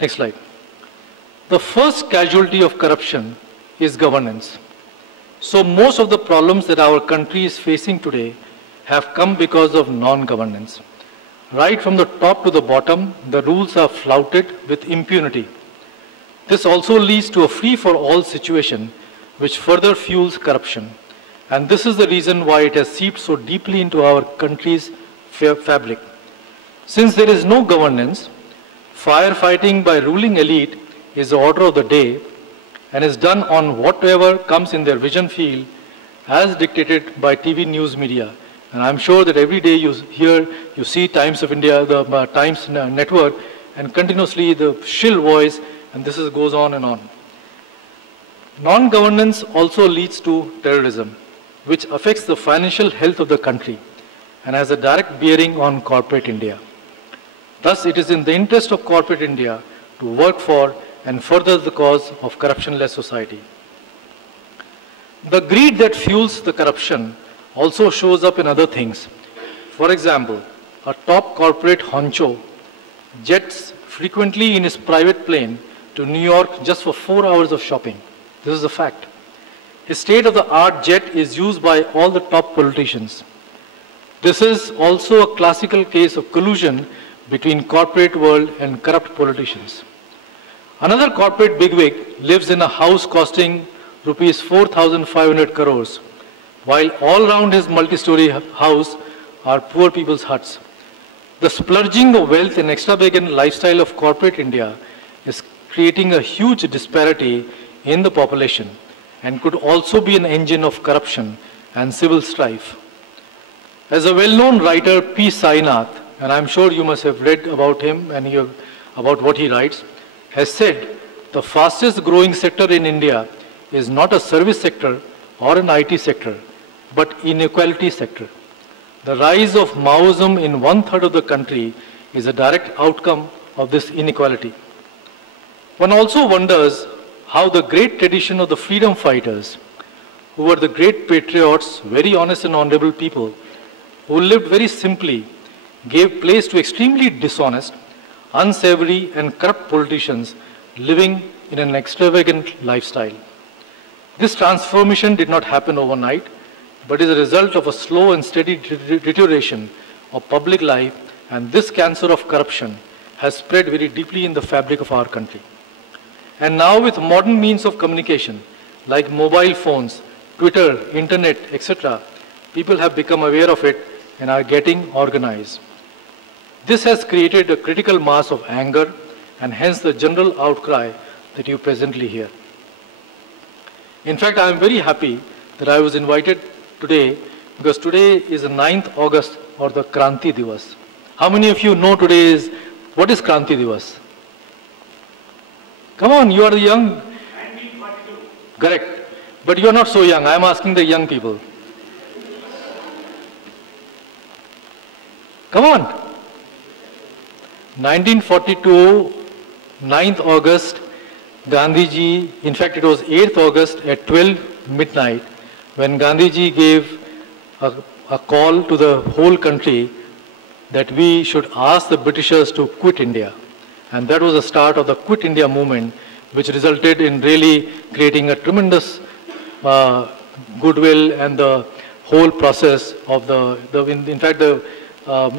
Next slide. The first casualty of corruption is governance. So most of the problems that our country is facing today have come because of non-governance. Right from the top to the bottom, the rules are flouted with impunity. This also leads to a free-for-all situation which further fuels corruption. And this is the reason why it has seeped so deeply into our country's fabric. Since there is no governance, firefighting by ruling elite is the order of the day and is done on whatever comes in their vision field as dictated by TV news media. And I'm sure that every day you see Times of India, the Times network, and continuously the shrill voice, and this goes on and on. Non-governance also leads to terrorism, which affects the financial health of the country and has a direct bearing on corporate India. Thus, it is in the interest of corporate India to work for and further the cause of corruption-less society. The greed that fuels the corruption also shows up in other things. For example, a top corporate honcho jets frequently in his private plane to New York just for 4 hours of shopping. This is a fact. His state-of-the-art jet is used by all the top politicians. This is also a classical case of collusion between corporate world and corrupt politicians. Another corporate bigwig lives in a house costing rupees 4,500 crores, while all around his multi-story house are poor people's huts. The splurging of wealth and extravagant lifestyle of corporate India is creating a huge disparity in the population and could also be an engine of corruption and civil strife. As a well-known writer, P. Sainath, and I'm sure you must have read about him and about what he writes, has said the fastest growing sector in India is not a service sector or an IT sector, but inequality sector. The rise of Maoism in 1/3 of the country is a direct outcome of this inequality. One also wonders how the great tradition of the freedom fighters, who were the great patriots, very honest and honorable people, who lived very simply, gave place to extremely dishonest, unsavory and corrupt politicians living in an extravagant lifestyle. This transformation did not happen overnight, but is a result of a slow and steady deterioration of public life, and this cancer of corruption has spread very deeply in the fabric of our country. And now with modern means of communication, like mobile phones, Twitter, internet, etc., people have become aware of it and are getting organized. This has created a critical mass of anger and hence the general outcry that you presently hear. In fact, I am very happy that I was invited today because today is the 9th August or the Kranti Divas. How many of you know today is, what is Kranti Divas? Come on, you are the young. 1942. Correct. But you are not so young. I am asking the young people. Come on. 1942, 9th August, Gandhiji, in fact it was 8th August at 12 midnight, when Gandhiji gave a call to the whole country that we should ask the Britishers to quit India. And that was the start of the Quit India movement, which resulted in really creating a tremendous goodwill and the whole process of in fact the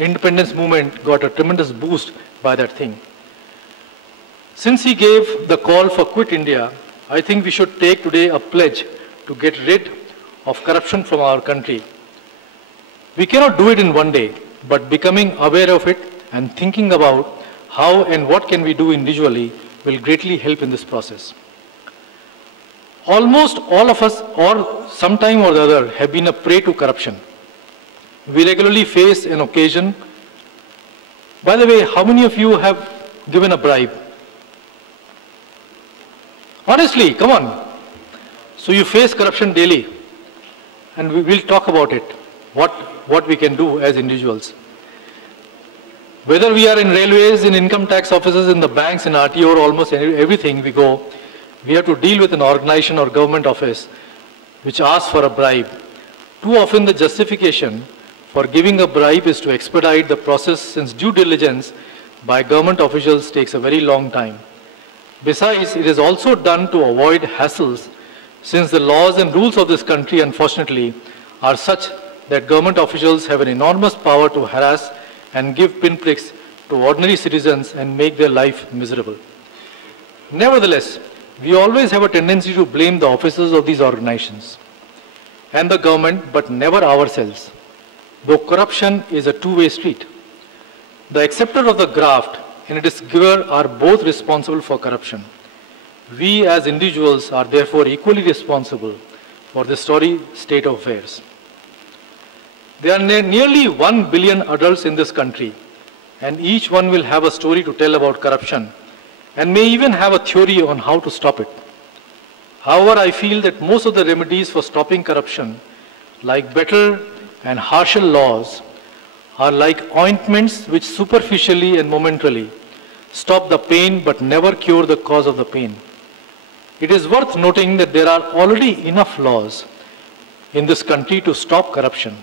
independence movement got a tremendous boost by that thing. Since he gave the call for Quit India, I think we should take today a pledge to get rid of corruption from our country. We cannot do it in one day, but becoming aware of it and thinking about how and what can we do individually will greatly help in this process. Almost all of us, or sometime or the other, have been a prey to corruption. We regularly face an occasion. By the way, how many of you have given a bribe? Honestly, come on. So you face corruption daily. And we will talk about it, what we can do as individuals. Whether we are in railways, in income tax offices, in the banks, in RTO, or almost everything we go, we have to deal with an organization or government office which asks for a bribe. Too often the justification for giving a bribe is to expedite the process, since due diligence by government officials takes a very long time. Besides, it is also done to avoid hassles, since the laws and rules of this country, unfortunately, are such that government officials have an enormous power to harass and give pinpricks to ordinary citizens and make their life miserable. Nevertheless, we always have a tendency to blame the officers of these organizations and the government, but never ourselves, though corruption is a two-way street. The acceptor of the graft and its giver are both responsible for corruption. We as individuals are therefore equally responsible for this sorry state of affairs. There are nearly 1 billion adults in this country, and each one will have a story to tell about corruption and may even have a theory on how to stop it. However, I feel that most of the remedies for stopping corruption, like better and harsher laws, are like ointments which superficially and momentarily stop the pain but never cure the cause of the pain. It is worth noting that there are already enough laws in this country to stop corruption,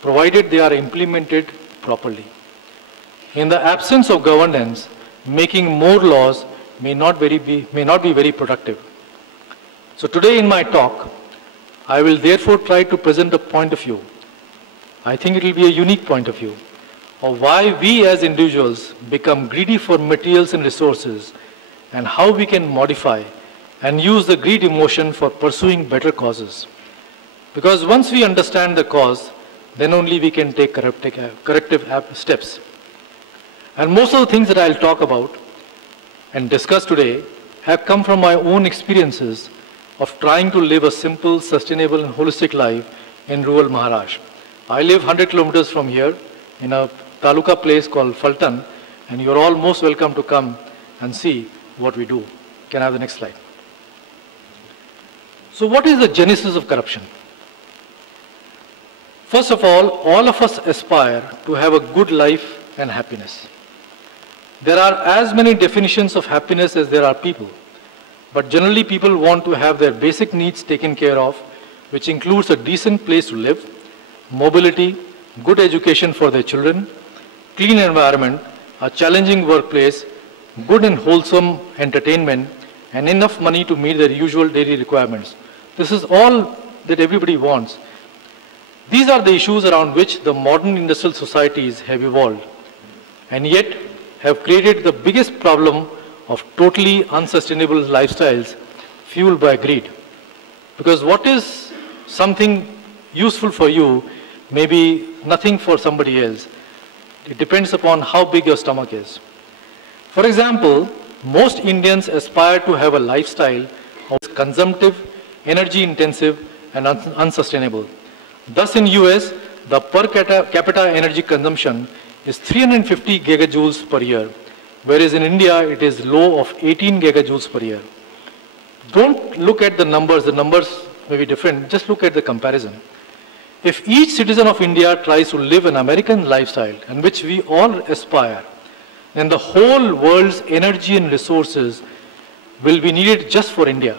provided they are implemented properly. In the absence of governance, making more laws may not be very productive. So today in my talk, I will therefore try to present a point of view. I think it will be a unique point of view of why we as individuals become greedy for materials and resources, and how we can modify and use the greed emotion for pursuing better causes. Because once we understand the cause, then only we can take corrective steps. And most of the things that I'll talk about and discuss today have come from my own experiences of trying to live a simple, sustainable and holistic life in rural Maharashtra. I live 100 kilometers from here in a taluka place called Faltan, and you're all most welcome to come and see what we do. Can I have the next slide? So what is the genesis of corruption? First of all of us aspire to have a good life and happiness. There are as many definitions of happiness as there are people. But generally people want to have their basic needs taken care of, which includes a decent place to live, mobility, good education for their children, clean environment, a challenging workplace, good and wholesome entertainment, and enough money to meet their usual daily requirements. This is all that everybody wants. These are the issues around which the modern industrial societies have evolved, and yet have created the biggest problem of totally unsustainable lifestyles fueled by greed. Because what is something useful for you may be nothing for somebody else. It depends upon how big your stomach is. For example, most Indians aspire to have a lifestyle of consumptive, energy intensive and unsustainable. Thus in US, the per capita energy consumption is 350 gigajoules per year, whereas in India it is low of 18 gigajoules per year. Don't look at the numbers may be different, just look at the comparison. If each citizen of India tries to live an American lifestyle, in which we all aspire, then the whole world's energy and resources will be needed just for India.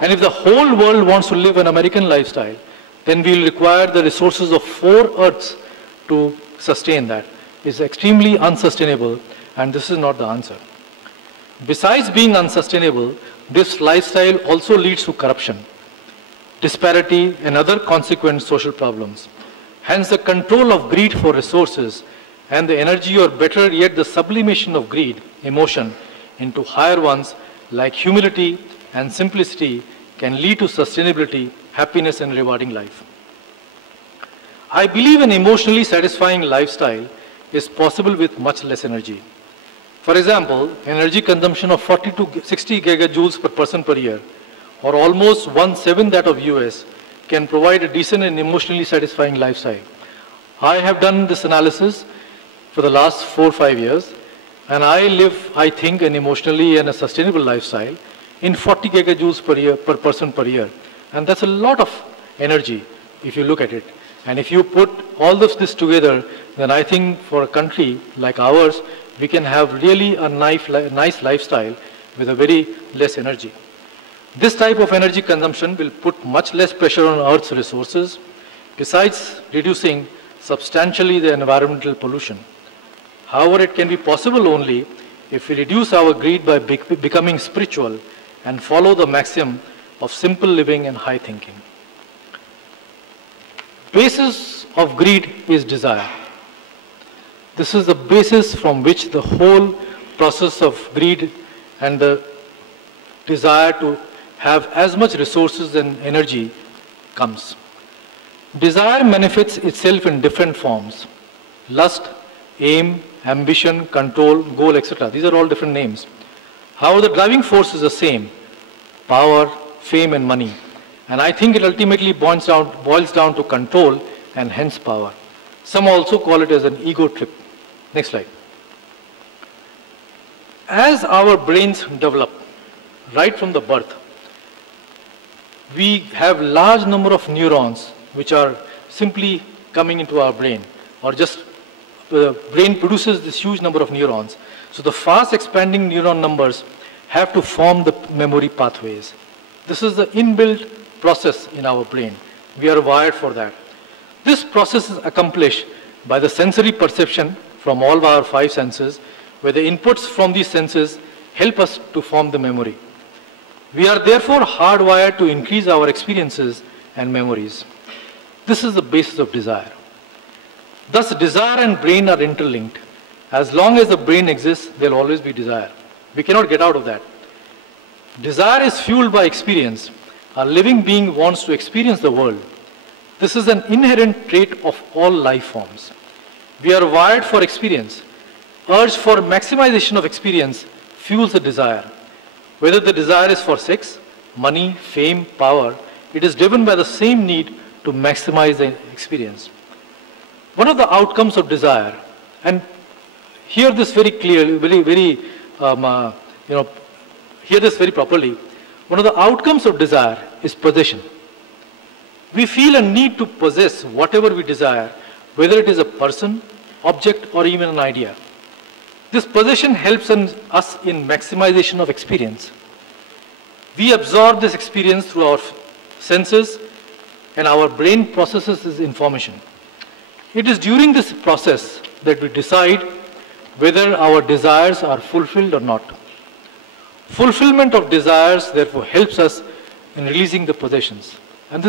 And if the whole world wants to live an American lifestyle, then we will require the resources of 4 Earths to sustain that. It's extremely unsustainable, and this is not the answer. Besides being unsustainable, this lifestyle also leads to corruption, disparity, and other consequent social problems. Hence, the control of greed for resources and the energy, or better yet, the sublimation of greed, emotion, into higher ones like humility and simplicity can lead to sustainability, happiness, and rewarding life. I believe an emotionally satisfying lifestyle is possible with much less energy. For example, energy consumption of 40 to 60 gigajoules per person per year, or almost 1/7 that of US, can provide a decent and emotionally satisfying lifestyle. I have done this analysis for the last 4 or 5 years, and I live, I think, an emotionally and a sustainable lifestyle in 40 gigajoules per person per year. And that's a lot of energy if you look at it. And if you put all of this together, then I think for a country like ours, we can have really a nice lifestyle with a very less energy. This type of energy consumption will put much less pressure on Earth's resources, besides reducing substantially the environmental pollution. However, it can be possible only if we reduce our greed by becoming spiritual and follow the maxim of simple living and high thinking. Basis of greed is desire. This is the basis from which the whole process of greed and the desire to have as much resources and energy comes. Desire manifests itself in different forms. Lust, aim, ambition, control, goal, etc. These are all different names. However, the driving force is the same: power, fame and money. And I think it ultimately boils down to control and hence power. Some also call it as an ego trip. Next slide. As our brains develop, right from the birth, we have large number of neurons which are simply coming into our brain, or just the brain produces this huge number of neurons. So the fast expanding neuron numbers have to form the memory pathways. This is the inbuilt process in our brain. We are wired for that. This process is accomplished by the sensory perception from all our 5 senses, where the inputs from these senses help us to form the memory. We are therefore hardwired to increase our experiences and memories. This is the basis of desire. Thus, desire and brain are interlinked. As long as the brain exists, there will always be desire. We cannot get out of that. Desire is fueled by experience. A living being wants to experience the world. This is an inherent trait of all life forms. We are wired for experience. Urge for maximization of experience fuels the desire. Whether the desire is for sex, money, fame, power, it is driven by the same need to maximize the experience. One of the outcomes of desire, and hear this very clearly, hear this very properly. One of the outcomes of desire is possession. We feel a need to possess whatever we desire, whether it is a person, object, or even an idea. This possession helps us in maximization of experience. We absorb this experience through our senses, and our brain processes this information. It is during this process that we decide whether our desires are fulfilled or not. Fulfillment of desires therefore helps us in releasing the possessions. And this